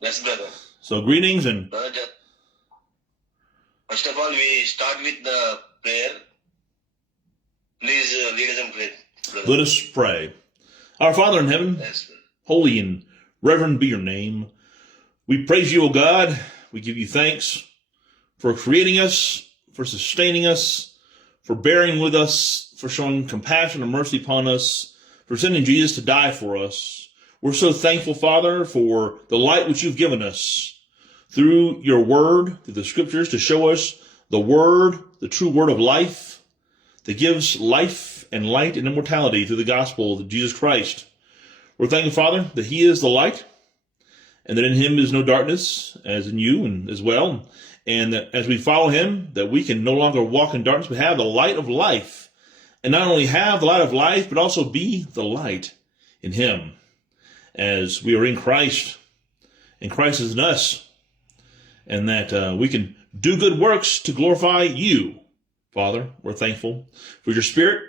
Yes, brother. So greetings and... Brother, first of all, we start with the prayer. Please lead us in prayer, brother. Let us pray. Our Father in heaven, Yes, brother. holy and reverend be your name. We praise you, O God. We give you thanks for creating us, for sustaining us, for bearing with us, for showing compassion and mercy upon us, for sending Jesus to die for us. We're so thankful, Father, for the light which you've given us through your word, through the scriptures, to show us the word, the true word of life, that gives life and light and immortality through the gospel of Jesus Christ. We're thankful, Father, that he is the light, and that in him is no darkness, as in you and as well. And that as we follow him, that we can no longer walk in darkness, but have the light of life. And not only have the light of life, but also be the light in him. As we are in Christ, and Christ is in us. And that we can do good works to glorify you, Father. We're thankful for your Spirit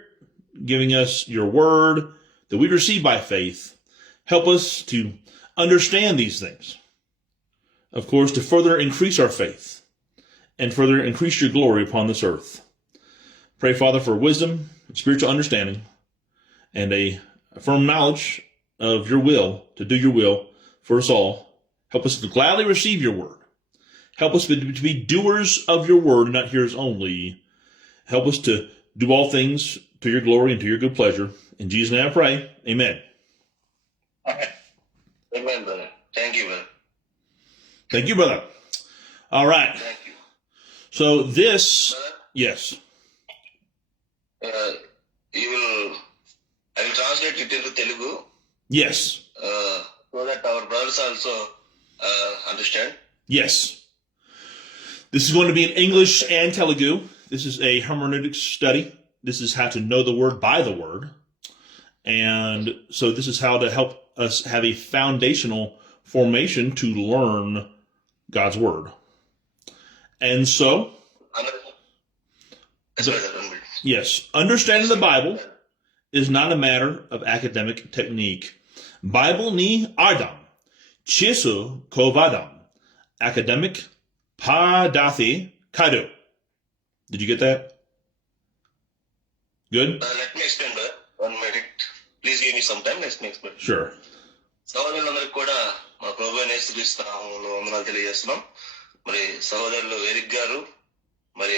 giving us your word that we receive by faith. Help us to understand these things. Of course, to further increase our faith and further increase your glory upon this earth. Pray, Father, for wisdom and spiritual understanding and a firm knowledge of your will, to do your will for us all. Help us to gladly receive your word. Help us to be doers of your word and not hearers only. Help us to do all things to your glory and to your good pleasure. In Jesus' name I pray. Amen. Amen, brother. Thank you, brother. Thank you, brother. All right. Thank you. So this, Brother, yes. I will translate it into Telugu, Yes. so that our brothers also understand. Yes. This is going to be in English and Telugu. This is a hermeneutics study. This is how to know the word by the word. And so this is how to help us have a foundational formation to learn God's word. And so, Yes, brother. yes, understanding the Bible is not a matter of academic technique. Bible ni ardam, chisu kovadam, academic padathi kadu. Did you get that? Good? Let me explain, brother. 1 minute. Please give me some time. Let me explain. Sure. సహోదరులందరికీ కూడా మా ప్రభు యేసుక్రీస్తు నామములో వందనాలు తెలియజేస్తున్నాం. మరి సహోదరులు ఎరిక్ గారు మరి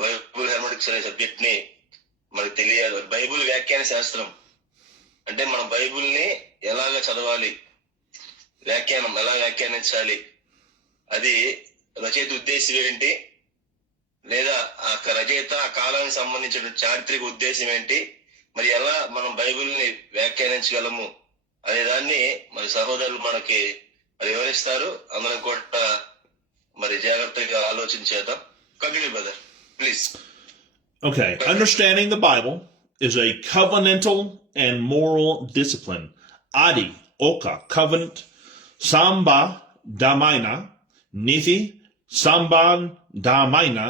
బైబుల్ హెర్మెటిక్స్ అనే సబ్జెక్ట్ ని మనకి తెలియాలి. బైబుల్ వ్యాఖ్యాన శాస్త్రం అంటే మనం బైబుల్ ని ఎలాగ చదవాలి, వ్యాఖ్యానం ఎలా వ్యాఖ్యానించాలి, అది రచయిత ఉద్దేశం ఏంటి, లేదా ఆ రచయిత ఆ కాలానికి సంబంధించిన చారిత్రక ఉద్దేశం ఏంటి, మరి ఎలా మనం బైబిల్ ని వ్యాఖ్యానించగలము అనే దాన్ని మరి సహోదరులు మనకి మరి వివరిస్తారు. అందరం కూడా మరి జాగ్రత్తగా ఆలోచించేద్దాం. Continue brother, please. Okay, understanding the Bible is a covenantal and moral discipline. Adi, oka, covenant, samba, damaina, nithi, samban, damaina,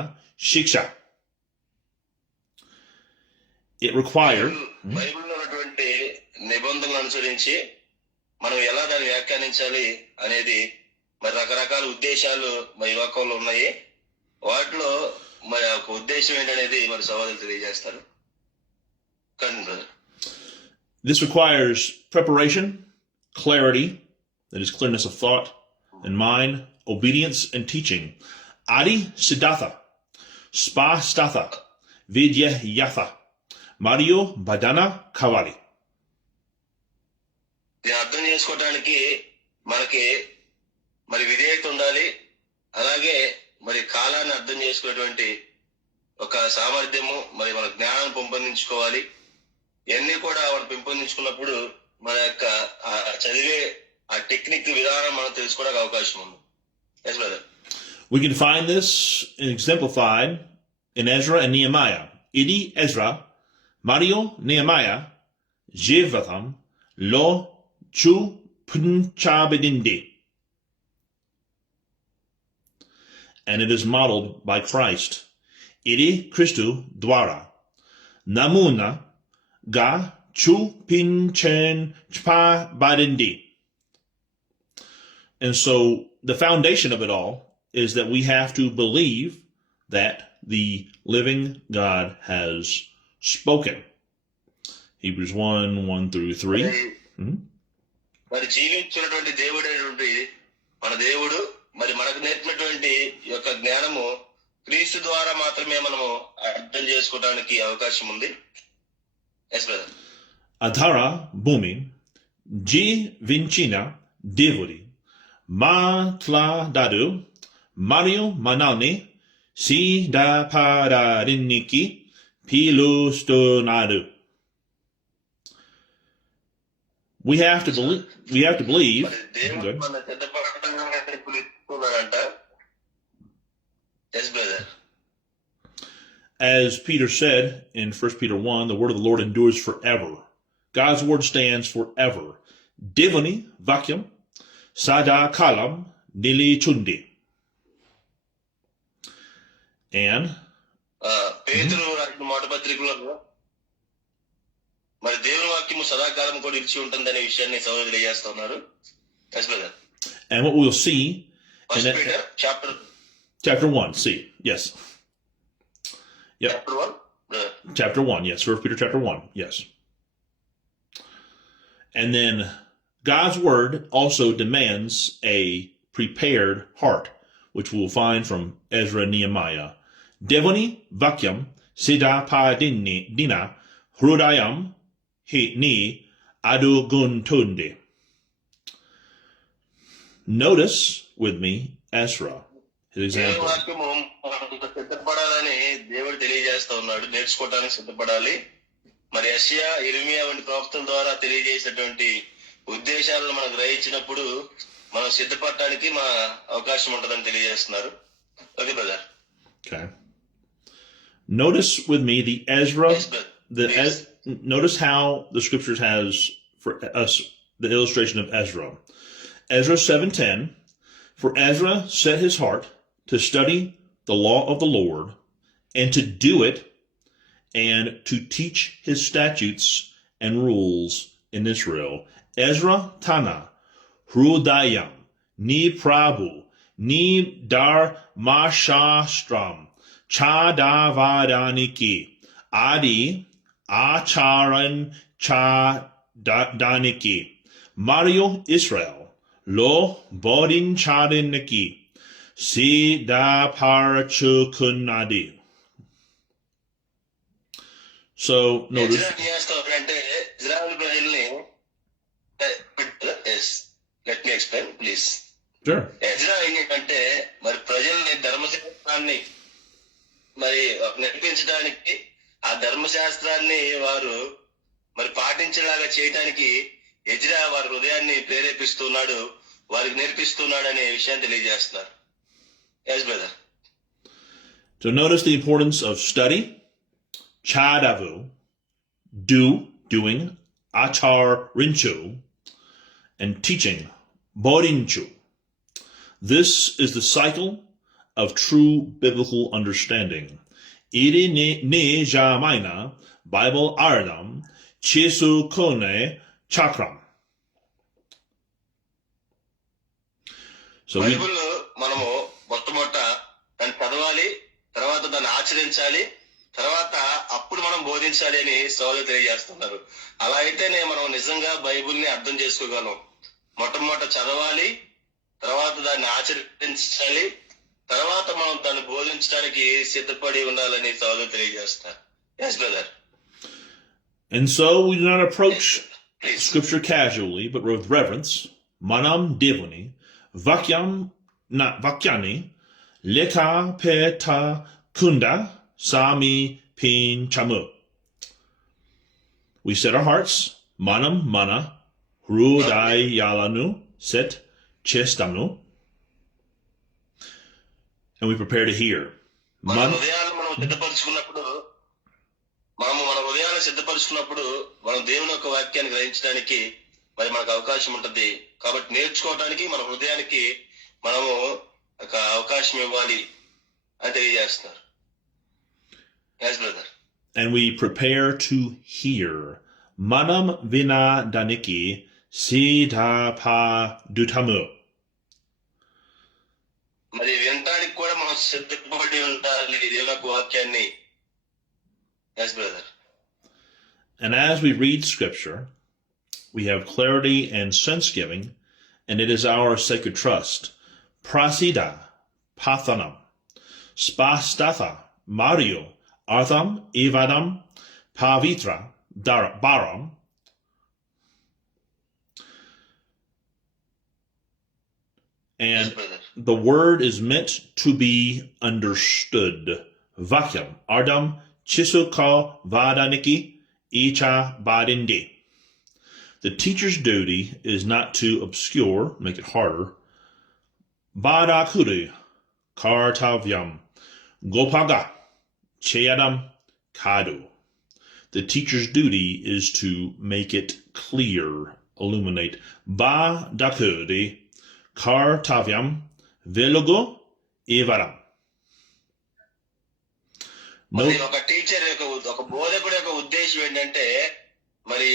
shiksha. It required... బైబిల్లో ఉన్నటువంటి నిబంధనలు అనుసరించి మనం ఎలా దాన్ని వ్యాఖ్యానించాలి అనేది మరి రకరకాల ఉద్దేశాలు మరి లోకంలో ఉన్నాయి. వాటిలో మరి ఒక ఉద్దేశం ఏంటనేది మరి సహోదరులు తెలియజేస్తారు. This requires preparation, clarity, that is clearness of thought and mind, obedience and teaching. Adi siddhatha, spa statha, vidya yatha, Mario Badana Kavali. దీన్ని అర్థం చేసుకోవడానికి మనకి మరి విధేయత ఉండాలి. అలాగే మరి కాలాన్ని అర్థం చేసుకునేటువంటి ఒక సామర్థ్యము, మరి మన జ్ఞానాన్ని పెంపొందించుకోవాలి. ఇవన్నీ కూడా మనం పెంపొందించుకున్నప్పుడు మన యొక్క చదివే ఆ టెక్నిక్ విధానం మనం తెలుసుకోవడానికి అవకాశం ఉంది. Yes, brother. We can find this exemplified in Ezra and Nehemiah. Idi Ezra, Mario Nehemiah, Jevatham, Lo Chu Punchabedindi. And it is modeled by Christ. Idi Christu Dwara. Namuna Ga Chu Pinchen Chpa Badindi. And so the foundation of it all is that we have to believe that the living God has spoken. Hebrews 1:1-3. మరి జీవించినటువంటి దేవుడైనటువంటి మన దేవుడు మరి మనకు నేర్పినటువంటి యొక్క జ్ఞానము క్రీస్తు ద్వారా మాత్రమే మనము అర్థం చేసుకోవడానికి అవకాశం ఉంది. Yes brother. Adhara bumi ji vincina devori ma tla dadu Mario manalni si da parariniki pilostonadu. We have to believe. దేవుడు మన సిద్ధపడడానికి పిలుస్తున్నాడంట. Yes brother. As Peter said in 1 Peter 1, the word of the Lord endures forever. God's word stands forever. Divani vakyam sada kalam nili chundi. And పేతురు రాసిన మొదటి పత్రికలో మరి దేవుని వాక్యము సదాకాలం కూడా ఇచ్చి ఉంటుందనే విషయాన్ని సహోదరులు తెలియజేస్తున్నారు. Yes brother. And what we'll see in first Peter chapter 1, see, yes. Yep. Chapter 1? Chapter 1, yes. 1 Peter chapter 1, yes. And then God's word also demands a prepared heart, which we'll find from Ezra and Nehemiah. Devoni vakyam sida pa dina hrudayam ni aduguntunde. Notice with me Ezra, his example. వాక్యము సిద్ధపడాలని దేవుడు తెలియజేస్తా ఉన్నాడు. నేర్చుకోవడానికి సిద్ధపడాలి. మరి యెషయా, యిర్మీయా వంటి ప్రవక్తల ద్వారా తెలియజేసినటువంటి ఉద్దేశాలను మనం గ్రహించినప్పుడు మనం సిద్ధపడటానికి మన అవకాశం ఉంటుందని తెలియజేస్తున్నారు. Okay brother. Okay. Notice with me the Ezra. Notice how the scriptures has for us the illustration of Ezra. Ezra 7:10. For Ezra set his heart to study the law of the Lord and to do it and to teach his statutes and rules in Israel. Ezra Tana, Hrudayam, Ni Prabhu, Ni Dar Mashastram, Chadavadaniki, Adi Acharan Chadaniki, Mario Israel, Lo Bodin Chadiniki, Si Da Parachukunadi. So notice. అంటే ఇజ్రాయెల్ ప్రజల్ని let me explain please. Sure. Ezra ఏంటంటే మరి ప్రజల్ని ధర్మశాస్త్రాన్ని మరి నేర్పించడానికి ఆ ధర్మశాస్త్రాన్ని వారు మరి పాటించేలాగా చేయడానికి ఎజ్రా వారి హృదయాన్ని ప్రేరేపిస్తున్నాడు, వారికి నేర్పిస్తున్నాడు అనే విషయాన్ని తెలియజేస్తున్నారు. Yes brother. So notice the importance of study, chadavu, doing, achar rinchu, and teaching, borinchu. This is the cycle of true biblical understanding. Iri ne jamaina, Bible ardam, chesu kone chakram. So Bible మనము మొట్టమొదట దాన్ని చదవాలి, తర్వాత దాన్ని ఆచరించాలి, తర్వాత అప్పుడు మనం బోధించాలి అని సోదరులు తెలియజేస్తున్నారు. అలా అయితేనే మనం నిజంగా బైబిల్ ని అర్థం చేసుకోగలం. మొట్టమొదట చదవాలి, తర్వాత దాన్ని ఆచరించాలి, తర్వాత మనం దాన్ని బోధించడానికి సిద్ధపడి ఉండాలని సోదరులు తెలియజేస్తారు. Yes brother. And so we do not approach scripture casually, but with reverence. Manam devani, vakyani, leka peta kunda, sami pin chamu. We set our hearts, manam mana, hrudai yalanu, set chestanu, and we prepare to hear. మన హృదయాలను మనం సిద్ధపరుచుకున్నప్పుడు మనం దేవుని యొక్క వాక్యాన్ని గ్రహించడానికి మరి మనకు అవకాశం ఉంటుంది. కాబట్టి నేర్చుకోవడానికి మన హృదయానికి మనము ఒక అవకాశం ఇవ్వాలి అని తెలియజేస్తున్నారు. Yes, brother. And we prepare to hear. Manam vina daniki siddha pa dutamu. మరి వినటానికి కూడా మనం సిద్ధపడి ఉండాలి దేవుని యొక్క వాక్యాన్ని. Yes, brother. And as we read Scripture, we have clarity and sense-giving, and it is our sacred trust. Prasida, pathanam, spastatha, mario, artham, evadam, pavitra, baram, and Yes, brother. the word is meant to be understood. Vakyam, ardam, chisuka, vadaniki, icha, badindi. The teacher's duty is not to obscure, make it harder. Badakuri, kartavyam, gopaga, cheyadam, kadu. The teacher's duty is to make it clear, illuminate. Badakuri, kartavyam, velogo, evaram. మరి ఒక టీచర్ యొక్క ఒక బోధకుడు యొక్క ఉద్దేశం ఏంటంటే మరి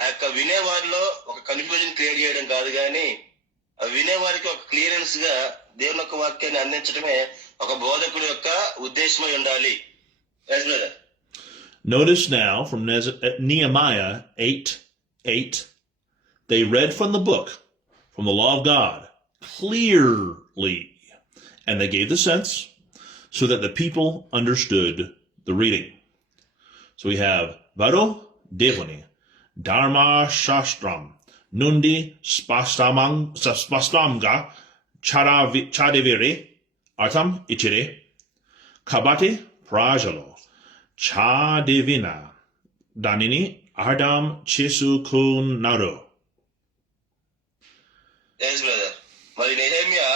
ఆ యొక్క వినేవారిలో ఒక కన్ఫ్యూజన్ క్రియేట్ చేయడం కాదు, కానీ ఆ వినేవారికి ఒక క్లియరెన్స్ గా దేవుని యొక్క వాక్యాన్ని అందించడమే ఒక బోధకుడి యొక్క ఉద్దేశమై ఉండాలి. Yes, brother. Notice now from Nehemiah 8:8, they read from the book, from the law of God, clearly, and they gave the sense so that the people understood the reading. So we have Varo Devani, Dharma Shastram, Nundi Spastamga, Chadevere, Artam Ichire, Kabate Prajalo, Chadevina, Danini, Ardam Chesu Kun Naro. Yes, brother. మరి నెహెమ్యా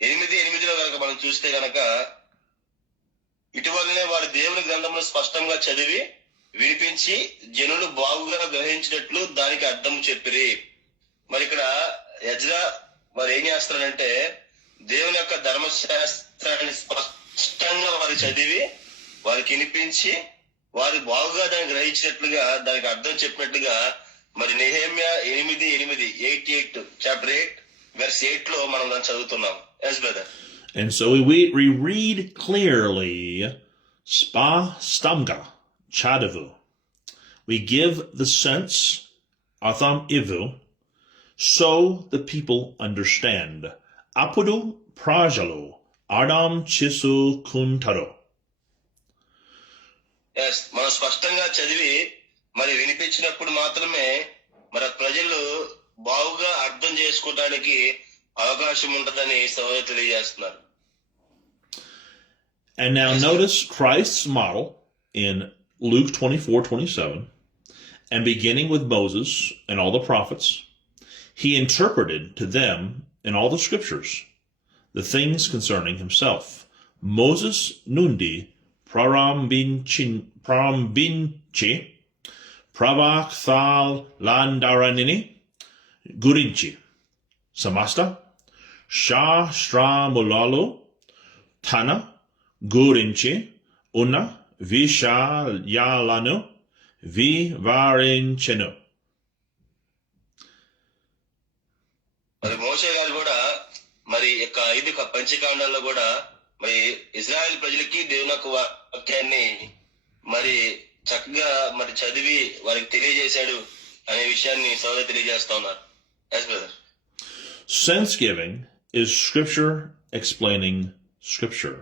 8:8 కనుక మనం చూస్తే గనక ఇటీవలనే వారి దేవుని గ్రంథమును స్పష్టంగా చదివి వినిపించి జనులు బాగుగా గ్రహించినట్లు దానికి అర్థం చెప్పిరి. మరి ఇక్కడ ఎజ్రా మరి ఏం చేస్తారంటే దేవుని యొక్క ధర్మశాస్త్రాన్ని స్పష్టంగా వారు చదివి వారికి వినిపించి వారు బాగుగా దాన్ని గ్రహించినట్లుగా దానికి అర్థం చెప్పినట్లుగా మరి నెహెమ్యా 8:8 చాప్టర్ 8 verse 8 లో మనం దాన్ని చదువుతున్నాం. Yes, brother. And so we read clearly, spa stamga, chadavu. We give the sense, atham ivu, so the people understand. Apudu prajalo, adam chisu kuntaro. Yes, మనం స్పష్టంగా చదివి మరి వినిపించినప్పుడు మాత్రమే మన ప్రజలు బాగుగా అర్థం చేసుకోవడానికి అవకాశం ఉంటుందని సహోదరు తెలియజేస్తున్నారు. And now notice Christ's model in Luke 24:27, and beginning with Moses and all the prophets, he interpreted to them in all the scriptures the things concerning himself. Moses nundi prarambinchi pravakthal landaranini gurinchi samasta shastramulalo tana gurinchi una vishalyalanu vivarinchenu. మరి మోషే గారు కూడా మరి యొక్క 5 పంచకాండాల్లో కూడా మరి ఇజ్రాయెల్ ప్రజలకి దేవుని యొక్క వాక్యాన్ని మరి చక్కగా మరి చదివి వారికి తెలియజేశాడు అనే విషయాన్ని సోదరు తెలియజేస్తా ఉన్నారు. Yes, brother. Sense-giving is scripture explaining scripture.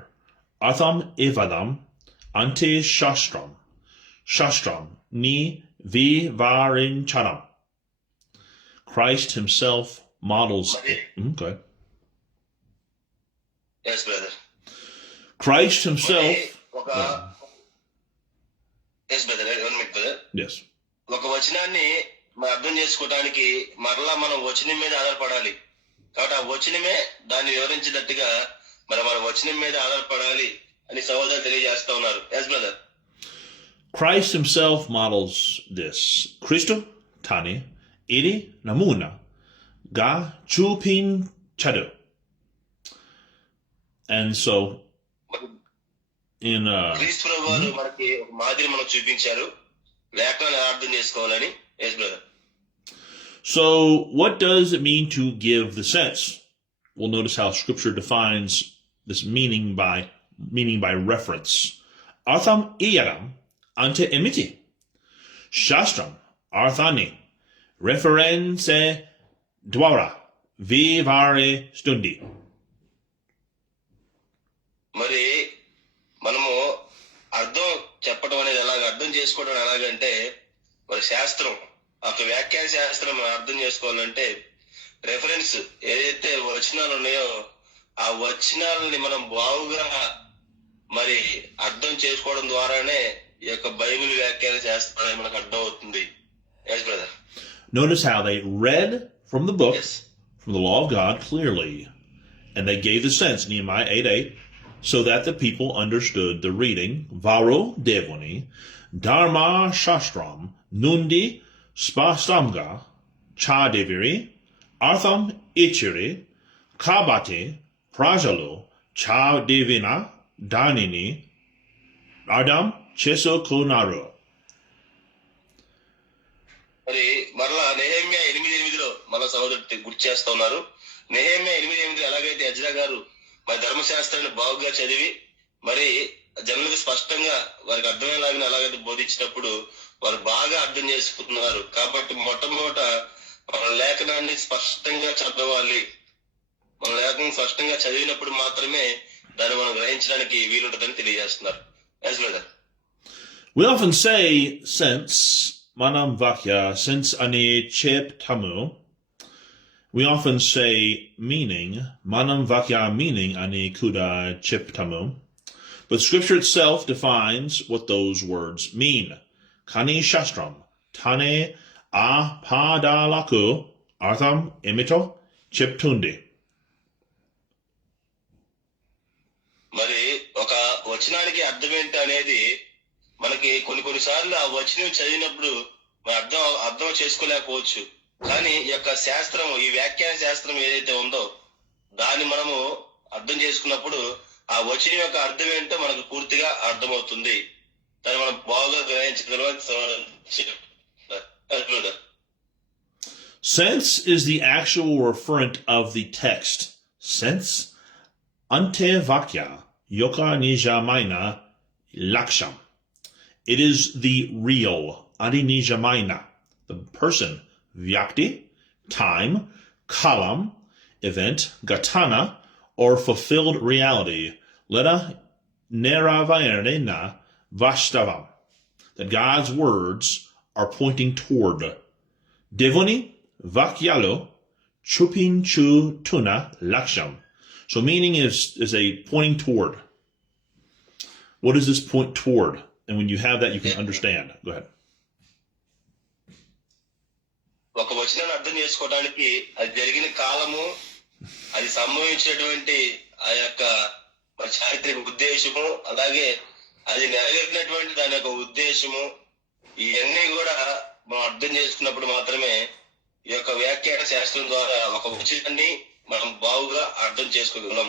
Atham evadam ante shastram ni vivarincharam. Christ himself models. Go ahead. Yes, brother. Christ himself. Yes, brother. 1 minute, brother. Yes. ఒక వచనాన్ని మనం అర్థం చేసుకోవడానికి మరలా మనం వచనం మీద ఆధారపడాలి. కాబట్టి ఆ వచనమే దాన్ని వివరించేటట్టుగా మరి మన వచనం మీద ఆధారపడాలి అని సహోదరు తెలియజేస్తా ఉన్నారు. Yes, brother. Christ himself models this. Christo tani iri namuna ga chupin chadu. And so in క్రీస్తు ప్రభువారు మనకి ఒక మాదిరి మనం చూపించారు లేఖనాలను అర్థం చేసుకోవాలని. Yes, brother. So what does it mean to give the sense? we'll notice how Scripture defines this meaning by reference. Artham iyaram ante emiti. Shastram arthani referense dwara vivare stundi. మరి మనము అర్థం చెప్పడం అనేది ఎలాగ, అర్థం చేసుకోవడం ఎలాగంటే, మరి శాస్త్రం ఒక వ్యాఖ్యాన శాస్త్రం మనం అర్థం చేసుకోవాలంటే రెఫరెన్స్ ఏదైతే వచనాలు ఉన్నాయో ఆ వచనాలని మనం బాగుగా మరి అర్థం చేసుకోవడం ద్వారానే ఈ యొక్క బైబిల్ వ్యాఖ్యాన శాస్త్రం మనకు అర్థం అవుతుంది. Yes, brother. Notice how they read from the book, Yes. from the law of God clearly, and they gave the sense, Nehemiah 8:8, so that the people understood the reading, Varo devoni, Dharma shastram, Nundi spastamga, Cha deviri, Artham ichiri, Kabate, Prajalo, Cha devina, Danini, Adam cheso konaru. మరి మరలా నెహెమ్యా 8:8 మళ్ళా సహోదరు గుర్తు చేస్తా ఉన్నారు. నెహెమ్యా 8:8 ఎలాగైతే ఎజ్రా గారు మరి ధర్మశాస్త్రాన్ని బాగుగా చదివి మరి జనులకు స్పష్టంగా వారికి అర్థమయ్యేలాగా ఎలాగైతే బోధించినప్పుడు వారు బాగా అర్థం చేసుకుంటున్నారు. కాబట్టి మొట్టమొదట మన లేఖనాన్ని స్పష్టంగా చదవాలి. మన లేఖనం స్పష్టంగా చదివినప్పుడు మాత్రమే దాన్ని మనం గ్రహించడానికి వీలుంటుందని తెలియజేస్తున్నారు. Yes, brother. We often say since manam vakya, since ane chep tamu. We often say meaning, manam vakya meaning ane kuda chep tamu. But Scripture itself defines what those words mean. Kani shastram, tane a padalaku, artham emito cheptundi. మరి ఒక వచనానికి అర్థం ఏంటి అనేది మనకి కొన్నిసార్లు ఆ వచనం చదివినప్పుడు మన అర్థం చేసుకోలేకపోవచ్చు. కానీ ఈ యొక్క శాస్త్రం, ఈ వ్యాఖ్యాన శాస్త్రం ఏదైతే ఉందో దాన్ని మనము అర్థం చేసుకున్నప్పుడు ఆ వచనం యొక్క అర్థం ఏంటో మనకు పూర్తిగా అర్థమవుతుంది. దాన్ని మనం బాగా గ్రహించగలం. Sense is the actual referent of the text. Sense ante vakya yoka nijamaina laksham. It is the real, adi nijamaina, the person, vyakti, time, kalam, event, gatana, or fulfilled reality, leda neravayarena vashtavam, that God's words are pointing toward. Devoni vakyalo chupin chu tuna laksham. So meaning is a pointing toward. What is this point toward? And when you have that, you can understand. Go ahead. ఒక వచనాన్ని అర్థం చేసుకోవడానికి అది జరిగిన కాలము, అది సంభవించినటువంటి ఆ యొక్క చారిత్రక ఉద్దేశము, అలాగే అది నెరవేరినటువంటి దాని యొక్క ఉద్దేశము, ఇవన్నీ కూడా మనం అర్థం చేసుకున్నప్పుడు మాత్రమే ఈ యొక్క వ్యాఖ్యాన శాస్త్రం ద్వారా ఒక వచనాన్ని మనం బాగుగా అర్థం చేసుకోగలం.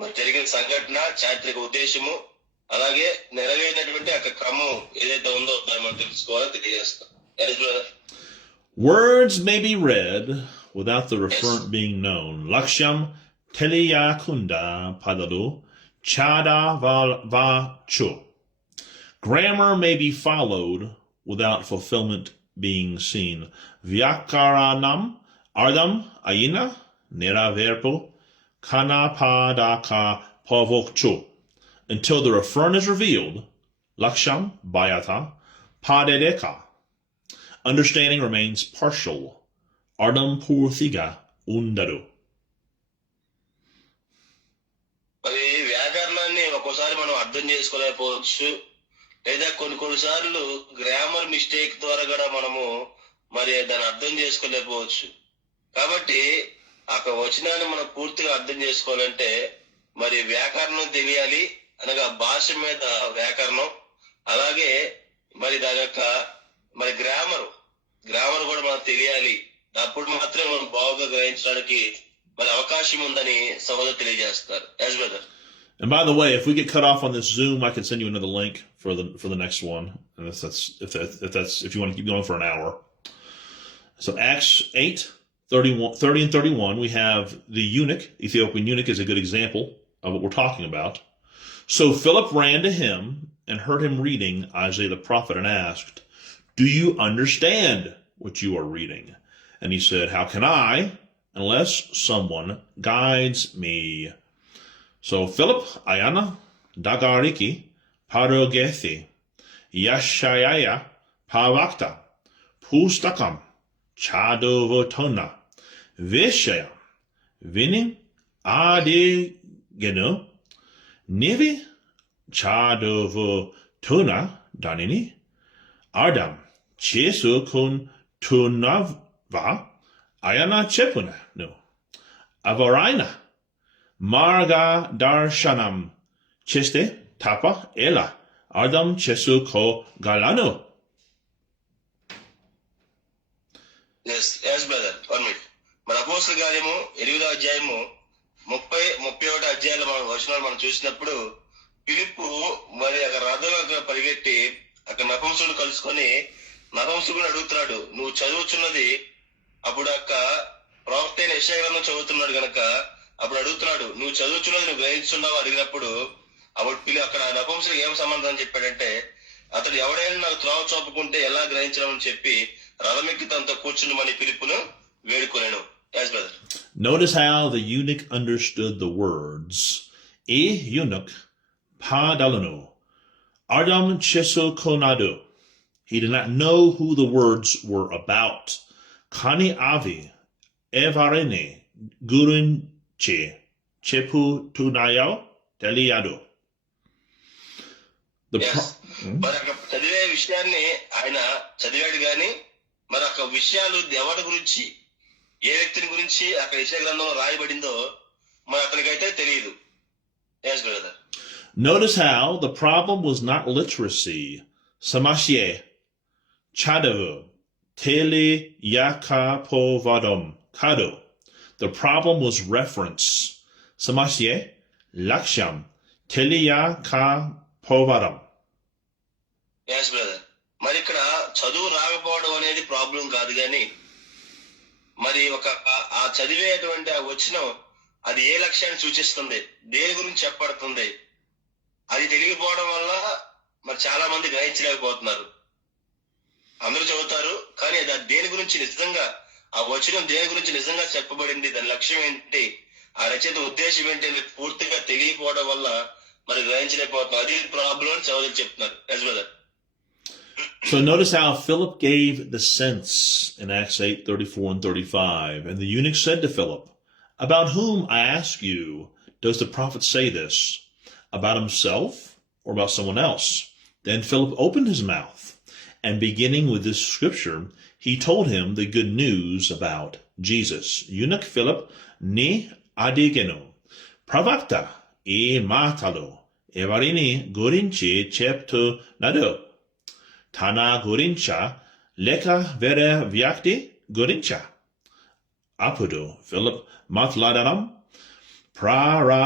మరి జరిగిన సంఘటన, చారిత్రక ఉద్దేశము, అలాగే నెరవేరినటువంటి ఆ క్రమం ఏదైతే ఉందో దాన్ని మనం తెలుసుకోవాలని తెలియజేస్తాం. Words may be read without the referent being known. Lakshyam teliyakunda padadu chada vachu. Grammar may be followed without fulfillment being seen. Vyakaranam ardam ayina neraverpo kanapadaka pavokchu. Until the referent is revealed, laksham bayata padedeka. Understanding remains partial. Ardam purthiga undaru. మరి వ్యాకరణాన్ని ఒక్కోసారి మనం అర్థం చేసుకోలేకపోవచ్చు, లేదా కొన్నిసార్లు grammar mistake ద్వారా కూడా మనము మరి దాన్ని అర్థం చేసుకోలేకపోవచ్చు. కాబట్టి ఆ వచనాన్ని మనం పూర్తిగా అర్థం చేసుకోవాలంటే మరి వ్యాకరణం తెలియాలి, అనగా భాష మీద వ్యాకరణం, అలాగే మరి దాని యొక్క మరి గ్రామర్ కూడా మనకు తెలియాలి. అప్పుడు మాత్రమే మనం బాగా గ్రహించడానికి మరి అవకాశం ఉందని సహోదరు తెలియజేస్తారు. Yes, brother. And by the way, if we get cut off on this Zoom, I can send you another link for the next one. And if you want to keep going for an hour. So Acts 8, 30 and 31, we have the eunuch. Ethiopian eunuch is a good example of what we're talking about. So Philip ran to him and heard him reading Isaiah the prophet and asked, "Do you understand what you are reading?" And he said, "How can I, unless someone guides me?" So Philip ayana dagariki parogethi yashayaya pavakta pustakam chadovotona vishaya vini adigeno nivi chadovotona danini Adam chesu kun tunava ayana chepuna no avaraina marga darshanam cheste tapa ela Adam chesu ko galano. Yes, brother. 1 minute. మన అపోస్తల కార్యము 8వ అధ్యాయము 31 అధ్యాయంలో మనం వచనాలు మనం చూసినప్పుడు ఫిలిప్పు మరి అక్కడ రథం అక్కడ పరిగెట్టి అక్కడ నపుంసకుడు కలుసుకొని నపుంసకుడు అడుగుతున్నాడు, నువ్వు చదువుతున్నది. అప్పుడు అక్క ప్రవక్త అయిన యెషయా గ్రంథం చదువుతున్నాడు గనక అప్పుడు అడుగుతున్నాడు, నువ్వు చదువుతున్నది నువ్వు గ్రహించున్నావు అడిగినప్పుడు అప్పుడు అక్కడ నపుంసకుడికి ఏం సంబంధం అని చెప్పాడంటే, అతడు ఎవడైనా నాకు త్రోవ చూపుకుంటే ఎలా గ్రహించడం అని చెప్పి రథమెక్కి తనతో కూర్చుండమని ఫిలిప్పును వేడుకొనెను. Yes, brother. Notice how the eunuch understood the words. E eunuch padalano Adam cheso konado. He did not know who the words were about. Kani avi evarene gurunche chepu tunayo teliado. మరి అక్కడ చదివే విషయాన్ని ఆయన చదివాడు గాని మరి అక్కడ విషయాలు ఎవరి గురించి ఏ వ్యక్తిని గురించి అక్కడ యెషయా గ్రంథంలో రాయబడిందో మరి అతనికైతే తెలియదు. Yes, brother. Notice how the problem was not literacy. Samashye chadavu tele yakapovadom kado. The problem was reference. Samashye laksham tele yakapovadam. Yes, brother. మరి ఇక్కడ చదువు రాకపోవడం అనేది ప్రాబ్లం కాదు గాని మరి ఆ చదివేటువంటి ఆ వచనం అది ఏ లక్ష్యాన్ని సూచిస్తుంది, దేని గురించి చెప్పబడుతుంది, అది తెలియకపోవడం వల్ల మరి చాలా మంది గ్రహించలేకపోతున్నారు. అందరూ చదువుతారు కానీ అది దేని గురించి నిజంగా ఆ వచనం దేని గురించి నిజంగా చెప్పబడింది, దాని లక్ష్యం ఏంటి, ఆ రచయిత ఉద్దేశం ఏంటి పూర్తిగా తెలియకపోవడం వల్ల మరి గ్రహించలేకపోతున్నారు. అది ప్రాబ్లం అని చదువులు చెప్తున్నారు. Yes, brother. So notice how Philip gave the sense in Acts 8:34 and 35. And the eunuch said to Philip, "About whom, I ask you, does the prophet say this? About himself or about someone else?" Then Philip opened his mouth, and beginning with this scripture, he told him the good news about Jesus. Eunuch Philip ne adigeno pravakta e matalo evarini gorinche chepto nado. Tana Gorincha, Leka Vera Vyakti Gorincha. Apudo, Philip Matladaram, Prara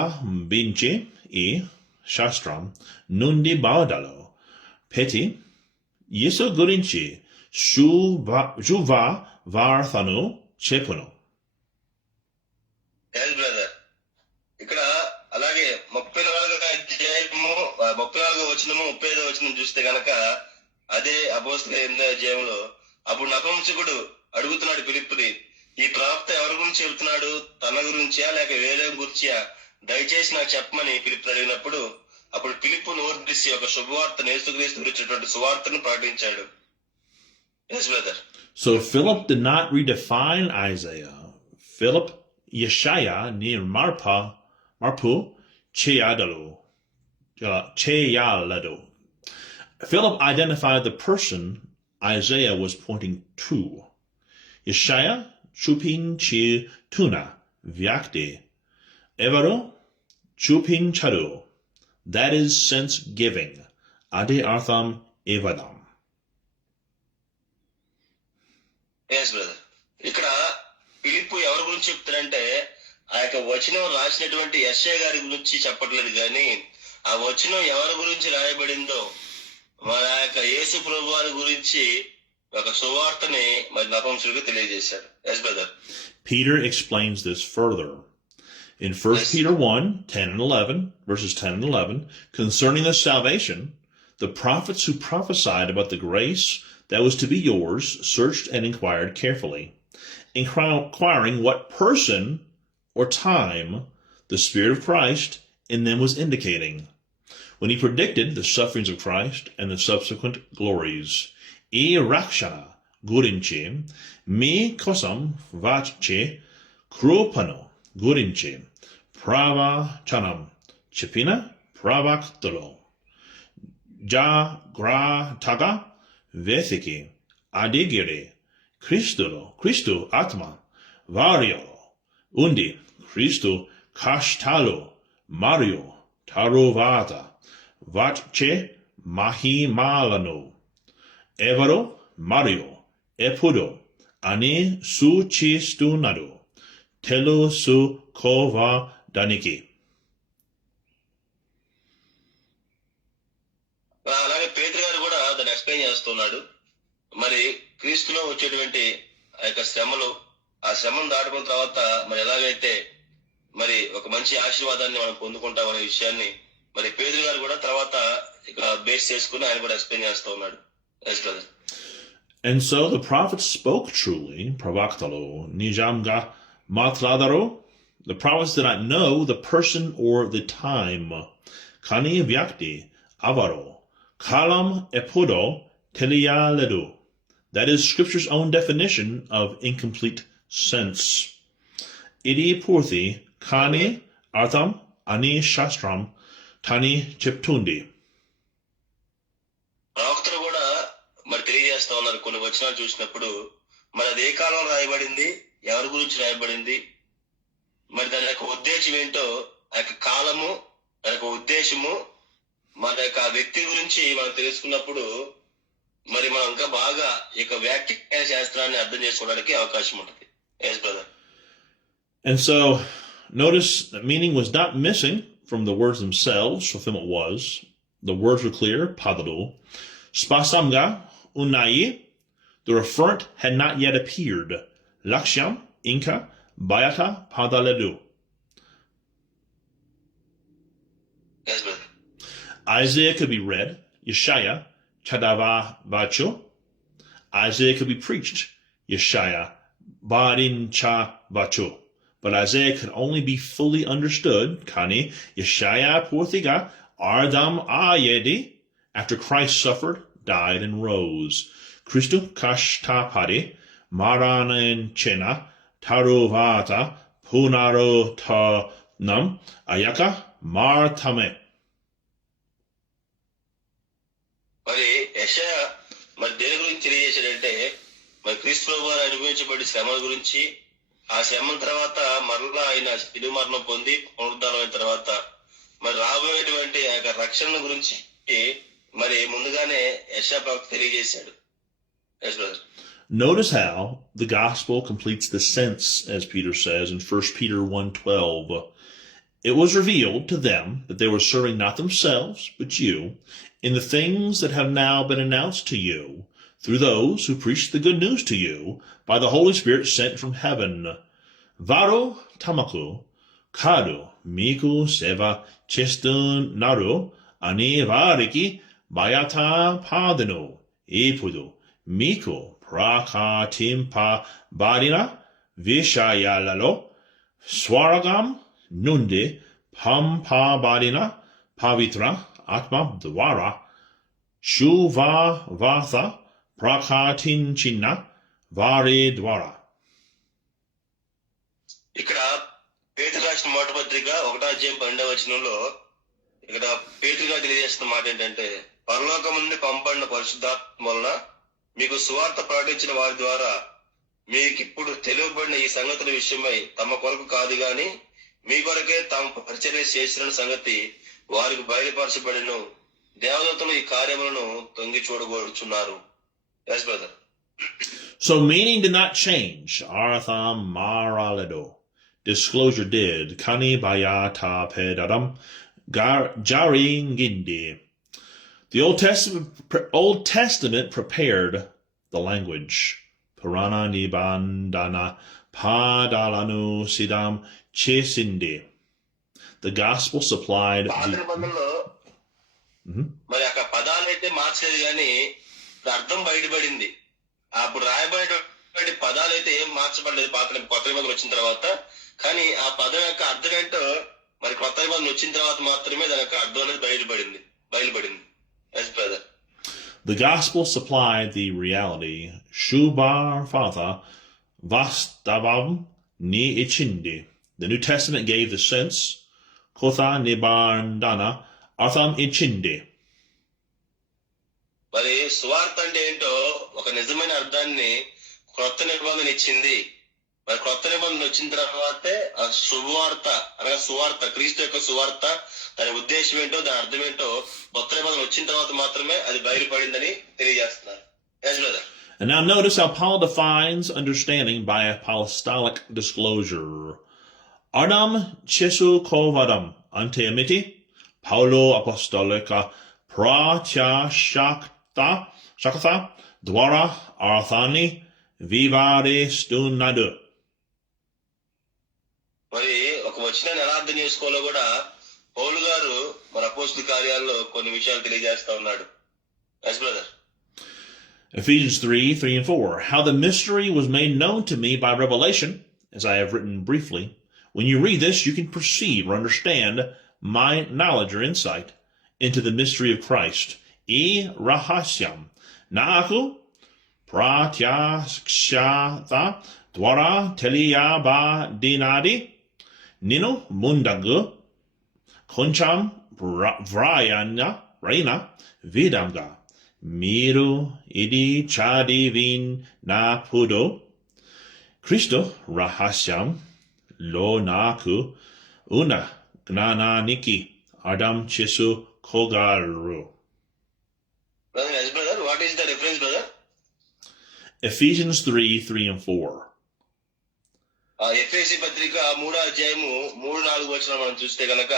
Binche, E. Shastram, Nundi Baudalo, Peti, Yeso Gorinchi, Juva Varthano, Chepuno. Yes, brother. ఇక్కడ అలాగే 34వ అధ్యాయము 34వ వచనము 35వ వచనం చూస్తే గనక అదే అపోస్తలుల 8వ అధ్యాయంలో అప్పుడు నపుంసకుడు అడుగుతున్నాడు ఫిలిప్పుని, ఈ ప్రవక్త ఎవరి గురించి చెబుతున్నాడు, తన గురించా లేక వేరే గురించా, దయచేసి నాకు చెప్పమని ఫిలిప్పు అడిగినప్పుడు అప్పుడు ఫిలిప్పు నోరు తెరిచి ఒక శుభవార్తను యేసుక్రీస్తు గురించినటువంటి సువార్తను ప్రకటించాడు. Yes, brother. So Philip did not redefine Isaiah. Philip Yeshaya near Marpu Cheyalado. Philip identified the person Isaiah was pointing to. Yeshaya chupin chi tuna vyakte evaro chupin chado. That is sense giving. Ade artham evadam. Yes, brother. ఇక్కడ ఫిలిప్పు ఎవరి గురించి చెప్తారంటే ఆ యొక్క వచనం రాసినటువంటి యెషయా గారి గురించి చెప్పట్లేదు కానీ ఆ వచనం ఎవరి గురించి రాయబడిందో మరి ఆ యొక్క యేసు ప్రభు వారి గురించి ఒక సువార్తని మరి నపుంసకుడికి తెలియజేశాడు. Yes, brother. Peter explains this further. In 1 Yes. Peter 1, 10 and 11, verses 10 and 11, concerning this salvation, the prophets who prophesied about the grace that was to be yours searched and inquired carefully, inquiring what person or time the Spirit of Christ in them was indicating, when he predicted the sufferings of Christ and the subsequent glories. E rakshana gurinche, mi kosam vache krupano gurinche, prava chanam, chipina pravaktolo, ja gra taga vethiki, adigire, Christo atma, variolo, undi, Christo kashtalo, Mario, tarovata, vatche mahimalano, evaro, Mario, epudo, ane su chistunado, telo su kova daniki. అలాగే పేతురు గారు కూడా దాన్ని ఎక్స్ప్లెయిన్ చేస్తున్నాడు. మరి క్రీస్తులో వచ్చేటువంటి ఆ యొక్క శ్రమలు, ఆ శ్రమను దాటుకున్న తర్వాత మరి ఎలాగైతే మరి ఒక మంచి ఆశీర్వాదాన్ని మనం పొందుకుంటాం అనే విషయాన్ని మరి పేతురు గారు కూడా తర్వాత ఇక బేస్ చేసుకుని ఆయన కూడా ఎక్స్ప్లెయిన్ చేస్తూ ఉన్నాడు. And so the prophets spoke truly, pravaktalo, nijamga matladaro. The prophets did not know the person or the time. Kani vyakti avaro, kalam epudo telialedu. That is Scripture's own definition of incomplete sense. Idi purthi kani artham ani shastram tani chiptundi. ప్రవక్తలు కూడా మరి తెలియజేస్తా ఉన్నారు. కొన్ని వచనాలు చూసినప్పుడు మరి అది ఏ కాలంలో రాయబడింది, ఎవరి గురించి రాయబడింది, మరి దాని యొక్క ఉద్దేశం ఏంటో, ఆ యొక్క కాలము, దాని యొక్క ఉద్దేశము, మన యొక్క వ్యక్తి గురించి మనం తెలుసుకున్నప్పుడు మరి మనం ఇంకా బాగా ఈ యొక్క వ్యాఖ్యాన శాస్త్రాన్ని అర్థం చేసుకోవడానికి అవకాశం ఉంటుంది. Yes brother. And so notice that meaning was not missing from the words themselves, for whom it was. The words were clear, padadu. Spasamga unai, the referent had not yet appeared. Lakshyam, Inka, Bayata, padaledu. Yes, brother. Isaiah could be read, Yeshaya, Chadava Bacho. Isaiah could be preached, Yeshaya, Barin Cha Bacho. But Isaiah could only be fully understood, Kani, Yeshaya Porthiga, Ardam Ayedi, after Christ suffered, died, and rose. Christu Kashtapadi, Maranan Chena, Taruvata, Punaro Tanam, Ayaka, Martame. మరి యెషయా మరి దేని గురించి తెలియజేశాడంటే మరి క్రీస్తు ప్రభువు వారు అనుభవించబడి శ్రమల గురించి, ఆ శ్రమల తర్వాత మరలా ఆయన శిలువ మరణం పొంది పునరుద్ధానమైన తర్వాత మరి రాబోయేటువంటి ఆ యొక్క రక్షణ గురించి మరి ముందుగానే యెషయా ప్రవక్త తెలియజేశాడు. Yes, brother. Notice how the gospel completes the sense, as Peter says in 1 Peter 1:12. It was revealed to them that they were serving not themselves, but you, in the things that have now been announced to you through those who preach the good news to you by the Holy Spirit sent from heaven. Varo tamaku, kadu, miku seva chestun naru, ani variki, bayata padano, epudu, miku, prakatimpa badina, vishayalalo, swaragam, nundi, pampa badina, pavitra, atma dwara, shuva vatha, prakatinchina, vari dwara. ఇక్కడ పేతురు రాసిన మొదటి పత్రిక 1:12 ఇక్కడ పేతురు గారు తెలియజేస్తున్న మాట ఏంటంటే, పరలోకం నుండి పంపబడిన పరిశుద్ధాత్మ వలన మీకు సువార్త ప్రకటించిన వారి ద్వారా మీకిప్పుడు తెలియబడిన ఈ సంగతుల విషయమై తమ కొరకు కాదు గాని మీ కొరకే తాము పరిచర్య చేసిన సంగతి వారికి బయలుపరచబడిను. దేవదూతలు ఈ కార్యములను తొంగి చూడగోరుచున్నారు. Yes, brother. So meaning did not change. Artham maraledo. Disclosure did. Kani bayata pedaram jaringindi. The Old Testament prepared the language. Purana nibandana Padalanu sidam chesinde. The gospel supplied పాత నిబంధనలో మరి అక్కడ పదాలు అయితే మార్చలేదు కానీ అర్థం బయటపడింది. అప్పుడు రాయబడినటువంటి పదాలు అయితే ఏం మార్చబడలేదు కొత్త నిబంధనలు వచ్చిన తర్వాత. కానీ ఆ పదం యొక్క అర్థం ఏంటో మరి కొత్త నిబంధనలు వచ్చిన తర్వాత మాత్రమే దాని యొక్క అర్థం అనేది బయలుపడింది. Yes, brother. The gospel supplied the reality. Shubar Fatha Vastavam Ni Ichindi. The New Testament gave the sense. Kotha Nibandana Artham Ichindi. మరి సువార్త అంటే ఏంటో ఒక నిజమైన అర్థాన్ని క్రొత్త నిబంధన ఇచ్చింది. మరి క్రొత్త నిబంధన వచ్చిన తర్వాతే ఆ శుభవార్త అనగా సువార్త, క్రీస్తు యొక్క సువార్త, దాని ఉద్దేశం ఏంటో, దాని అర్థం ఏంటో కొత్త నిబంధన వచ్చిన తర్వాత మాత్రమే అది బయలుపడిందని తెలియజేస్తున్నారు. Yes, brother. And now notice how Paul defines understanding by apostolic disclosure. Adam Chesu Kovadam ante amiti Paulo apostolica pratya shakta dwara arthani vivare stunadu. మరి ఒక వచనాన్ని ఎలా అర్థం చేసుకోవాలో కూడా పౌలు గారు మన అపోస్తల కార్యాల్లో కొన్ని విషయాలు తెలియజేస్తా ఉన్నాడు. Yes, brother. Ephesians 3 and 4. How the mystery was made known to me by revelation, as I have written briefly. When you read this, you can perceive or understand my knowledge or insight into the mystery of Christ. E rahasyam. Naaku pratyakshata dwara teliyaba dinadi. Nino mundagu. Koncham vrayana vidamga. Miru idi chadivin na pudo. Cristo rahasyam lo naku una gnananiki Adam Chesu Kogaru. Brother, yes, brother. What is the reference, brother? Ephesians 3 and 4. ఎఫెసీ పత్రిక 3వ అధ్యాయము 3-4 వచనం మనం చూస్తే గనక,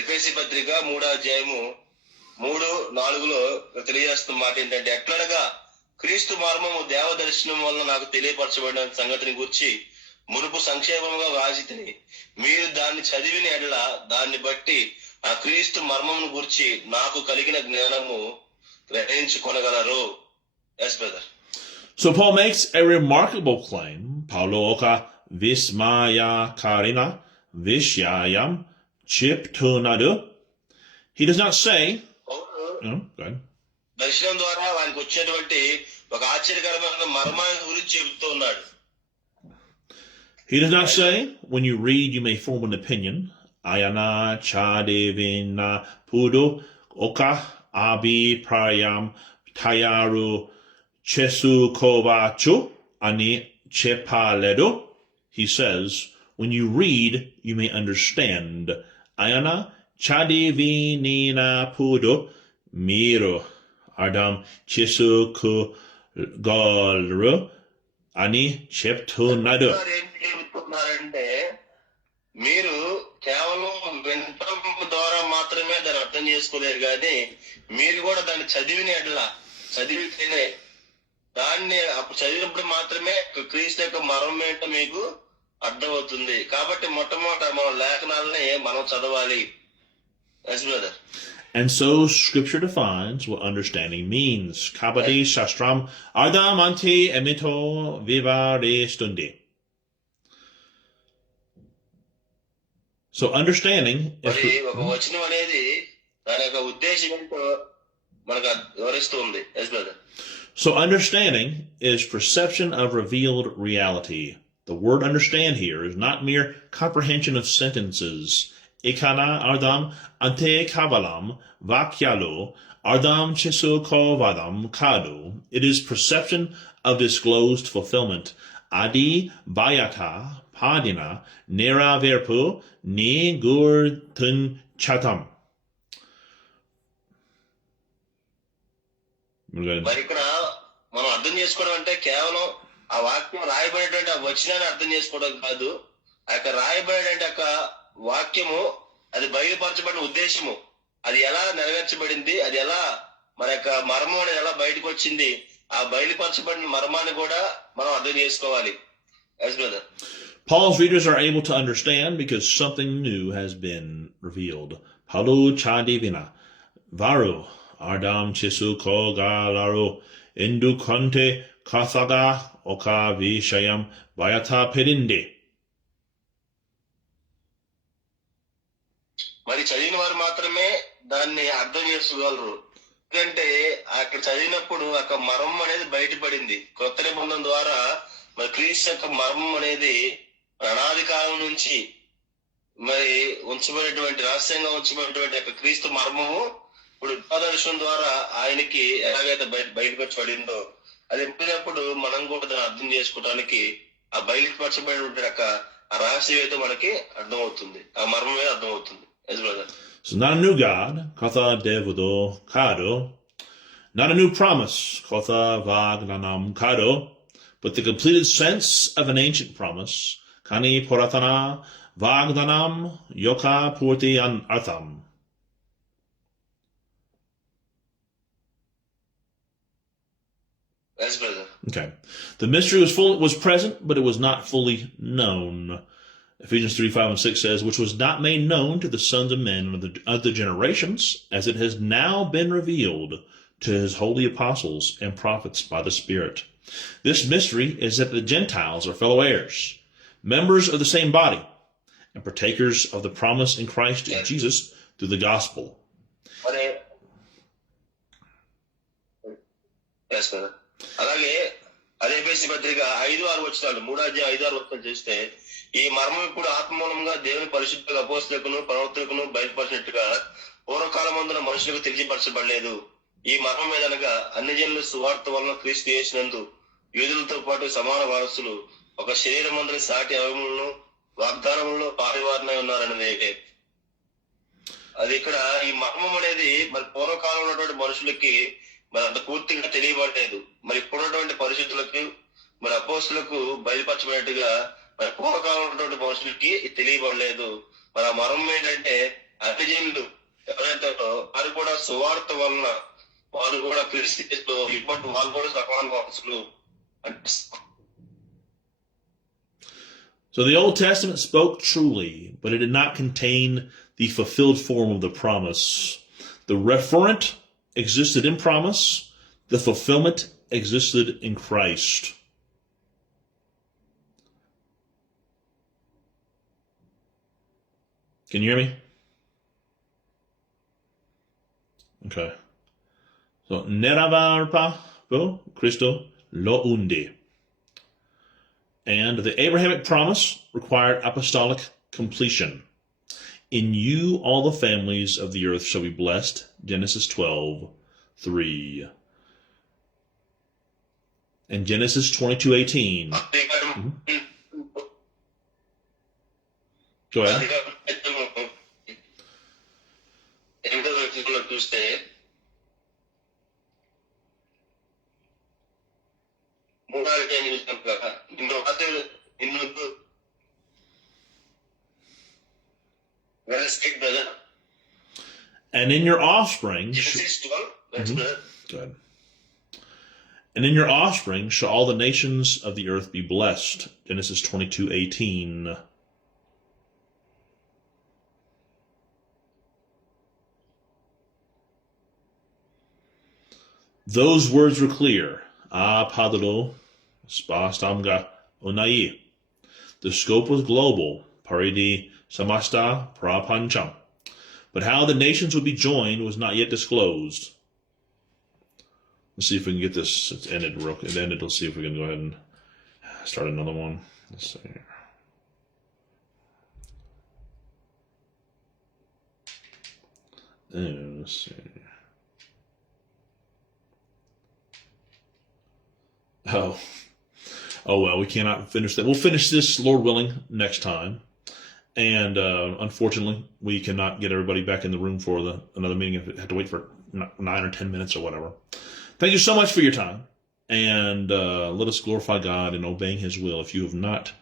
ఎఫెసీ పత్రిక 3వ అధ్యాయము 3-4లో తెలియజేస్తున్న మాట ఏంటంటే, ఎట్లనగా క్రీస్తు మర్మము దేవదర్శనం వలన నాకు తెలియపరచబడిన సంగతిని గురించి మునుపు సంక్షేమంగా వ్రాసితిని. మీరు దాన్ని చదివిన ఎడల దాన్ని బట్టి ఆ క్రీస్తు మర్మమును గురించి నాకు కలిగిన జ్ఞానము గ్రహించుకొనగలరు. Yes, brother. So Paul makes a remarkable claim. Paulo oka vismaya karina vishyayam chiptunadu. He does not say, go ahead. దర్శనం ద్వారా వానికి వచ్చేటువంటి ఒక ఆశ్చర్యకరమైన మర్మాన్ని గురించి చెబుతూ ఉన్నాడు. He does not say, when you read, you may form an opinion. Ayana chadevina pudo oka abi prayam tayaru chesu kovachu ani chepaledo. He says, when you read, you may understand. Ayana chadevina pudo miro Adam chesu kogaru ani cheptunadu. చెబుతున్నారంటే, మీరు కేవలం వినటం ద్వారా మాత్రమే దాన్ని అర్థం చేసుకోలేరు కానీ మీరు కూడా దాన్ని చదివితేనే దాన్ని అప్పుడు చదివినప్పుడు మాత్రమే క్రీస్తు యొక్క మర్మం ఏంటో మీకు అర్థమవుతుంది. కాబట్టి మొట్టమొదట మన లేఖనాలని మనం చదవాలి. Yes, brother. And so scripture defines what understanding means. Kabadi shastram ardam ante emito vivare stundi. So understanding is మరి ఒక వచనం అనేది దాని యొక్క ఉద్దేశం ఏంటో మనకు వివరిస్తుంది. Yes, brother. So understanding is perception of revealed reality. The word understand here is not mere comprehension of sentences. Ikana ardam ante kavalam vakyalo ardam chesu kovadam kadu. It is perception of disclosed fulfillment. Adi bayata padina nera verpu ni gurtun chatam. మరి ఇక్కడ మనం అర్థం చేసుకోవడం అంటే కేవలం ఆ వాక్యం రాయబడేటువంటి ఆ వచనాన్ని అర్థం చేసుకోవడం కాదు. ఆ యొక్క రాయబడేటువంటి యొక్క వాక్యము అది బయలుపరచబడిన ఉద్దేశము, అది ఎలా నెరవేర్చబడింది, అది ఎలా మన యొక్క మర్మం అనేది ఎలా బయటకు వచ్చింది, ఆ బయలుపరచబడిన మర్మాన్ని కూడా మనం అర్థం చేసుకోవాలి. Yes brother. Paul's readers are able to understand because something new has been revealed. Palu chadivina, varu, Adam chisu ko galaro, indu konte kathaga oka vishayam vayata perinde. మరి చదివిన వారు మాత్రమే దాన్ని అర్థం చేసుకోగలరు. ఎందుకంటే అక్కడ చదివినప్పుడు ఒక మర్మం అనేది బయటపడింది. కొత్త నిబంధన ద్వారా మరి క్రీస్తు యొక్క మర్మం అనేది అనాది కాలం నుంచి మరి ఉంచబడినటువంటి రహస్యంగా ఉంచబడినటువంటి యొక్క క్రీస్తు మర్మము ఇప్పుడు ఉత్పాద విషయం ద్వారా ఆయనకి ఎలాగైతే బయటపరచబడిందో అది ఎప్పుడప్పుడు మనం కూడా దాన్ని అర్థం చేసుకోవడానికి ఆ బయలుపరచబడినటువంటి యొక్క ఆ రహస్యం అయితే మనకి అర్థమవుతుంది, ఆ మర్మమే అర్థమవుతుంది. So not a new God, katha devudo kado, not a new promise, katha vagnanam kado, but the completed sense of an ancient promise, kani poratana vagnanam yoka purti an artham. Yes, brother. Okay. The mystery was present, but it was not fully known. Ephesians 3:5-6 says, which was not made known to the sons of men of the other generations, as it has now been revealed to his holy apostles and prophets by the Spirit. This mystery is that the Gentiles are fellow heirs, members of the same body, and partakers of the promise in Christ Jesus through the gospel. Yes, brother. అలాగే అదే ఎఫెసీ పత్రిక 5-6 వచనాలు 3-5 వచనాలు చేస్తే ఈ మర్మం ఇప్పుడు ఆత్మమూలంగా దేవుని పరిశుద్ధ అపోస్తలుకును ప్రవక్తలకును బయలుపరిచినట్టుగా పూర్వకాలమందున మనుషులకు తెలియపరచబడలేదు. ఈ మర్మం మీద అనగా అన్ని జనుల సువార్త వలన క్రీస్తు యేసునందు యూదులతో పాటు సమాన వారసులు ఒక శరీరమందుని సాటి అవయములను వాగ్దానములను పారివారనై ఉన్నారనేది. అది ఇక్కడ ఈ మర్మం అనేది మరి పూర్వకాలంలో ఉన్నటువంటి మనుషులకి మరి అంత పూర్తిగా తెలియబడలేదు. మరి ఇప్పుడున్నటువంటి పరిస్థితులకు మరి అపోస్తులకు బయలుపరచబడినట్టుగా మరి పూర్వకాలంలో ఉన్నటువంటి మనుషులకి తెలియబడలేదు. మరి ఆ మర్మం ఏంటంటే అన్ని జనులు ఎవరైతే వారు కూడా సువార్త వలన వారు కూడా క్రీస్తు ఇప్పటి వాళ్ళు కూడా సమాన వారసులు. So the Old Testament spoke truly, but it did not contain the fulfilled form of the promise. The referent existed in promise. The fulfillment existed in Christ. Can you hear me? Okay. So, neravarpa po Christo lo unde. And the Abrahamic promise required apostolic completion. In you all the families of the earth shall be blessed. Genesis 12:3. And Genesis 22:18. Go ahead. చూస్తే and in your offspring good. And in your offspring shall all the nations of the earth be blessed. Genesis 22:18. Those words were clear. Padalo spastamga onai. The scope was global. Paridi samasta prapancham. But how the nations would be joined was not yet disclosed. Let's see if we can get this. It's ended real quick. It ended. Let's see if we can go ahead and start another one. Let's see here. Let's see. Oh well, we cannot finish that. We'll finish this, Lord willing, next time. And unfortunately, we cannot get everybody back in the room for another meeting. If we have to wait for 9 or 10 minutes or whatever. Thank you so much for your time. And let us glorify God in obeying his will. If you have not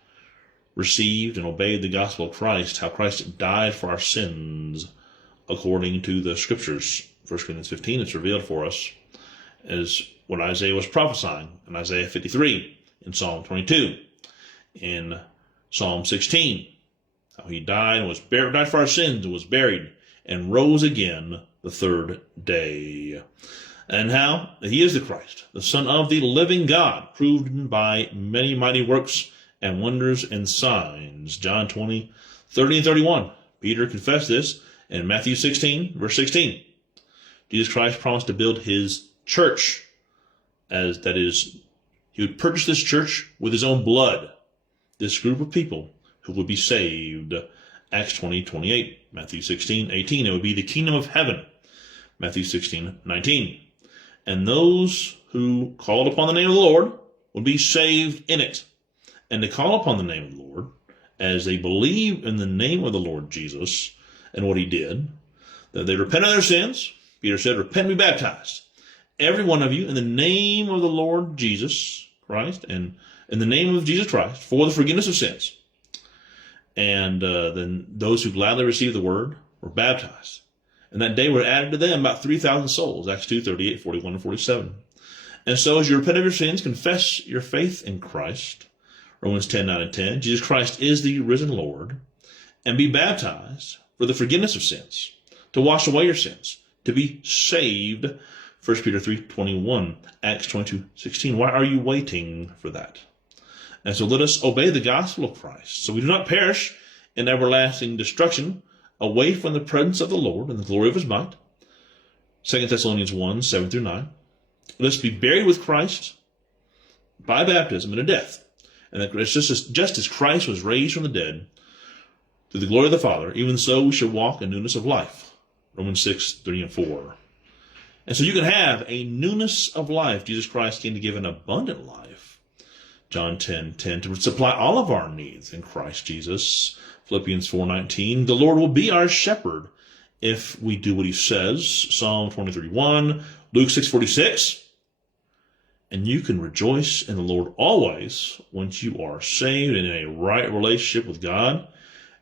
received and obeyed the gospel of Christ, how Christ died for our sins according to the scriptures, 1 Corinthians 15, it's revealed for us. as what Isaiah was prophesying in Isaiah 53, in Psalm 22, in Psalm 16. How he died and was buried, died for our sins and was buried and rose again the third day. And how he is the Christ, the Son of the living God, proved by many mighty works and wonders and signs. John 20, 30 and 31. Peter confessed this in Matthew 16, verse 16. Jesus Christ promised to build his church, as that is, he would purchase this church with his own blood, this group of people who would be saved. Acts 20, 28, Matthew 16, 18. It would be the kingdom of heaven. Matthew 16, 19. And those who called upon the name of the Lord would be saved in it. And to call upon the name of the Lord, as they believe in the name of the Lord Jesus and what he did, that they repent of their sins. Peter said, repent and be baptized, every one of you, in the name of the Lord Jesus Christ, and in the name of Jesus Christ, for the forgiveness of sins. And then those who gladly received the word were baptized. And that day were added to them about 3,000 souls. Acts 2, 38, 41, and 47. And so as you repent of your sins, confess your faith in Christ. Romans 10, 9 and 10. Jesus Christ is the risen Lord. And be baptized for the forgiveness of sins, to wash away your sins, to be saved. 1 Peter 3, 21. Acts 22, 16. Why are you waiting for that? And so let us obey the gospel of Christ, so we do not perish in everlasting destruction, away from the presence of the Lord and the glory of his might. 2 Thessalonians 1, 7 through 9. Let us be buried with Christ by baptism into death. And that just as Christ was raised from the dead through the glory of the Father, even so we should walk in newness of life. Romans 6, 3 and 4. And so you can have a newness of life. Jesus Christ came to give an abundant life. John 10, 10, to supply all of our needs in Christ Jesus. Philippians 4:19. The Lord will be our shepherd if we do what he says. Psalm 23:1. Luke 6:46. And you can rejoice in the Lord always once you are saved and in a right relationship with God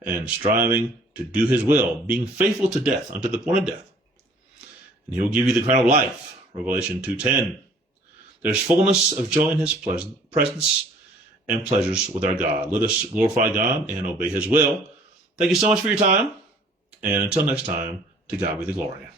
and striving to do his will, being faithful to death, unto the point of death. And he will give you the crown of life. Revelation 2:10. There's fullness of joy in his presence and pleasures with our God. Let us glorify God and obey his will. Thank you so much for your time. And until next time, to God be the glory.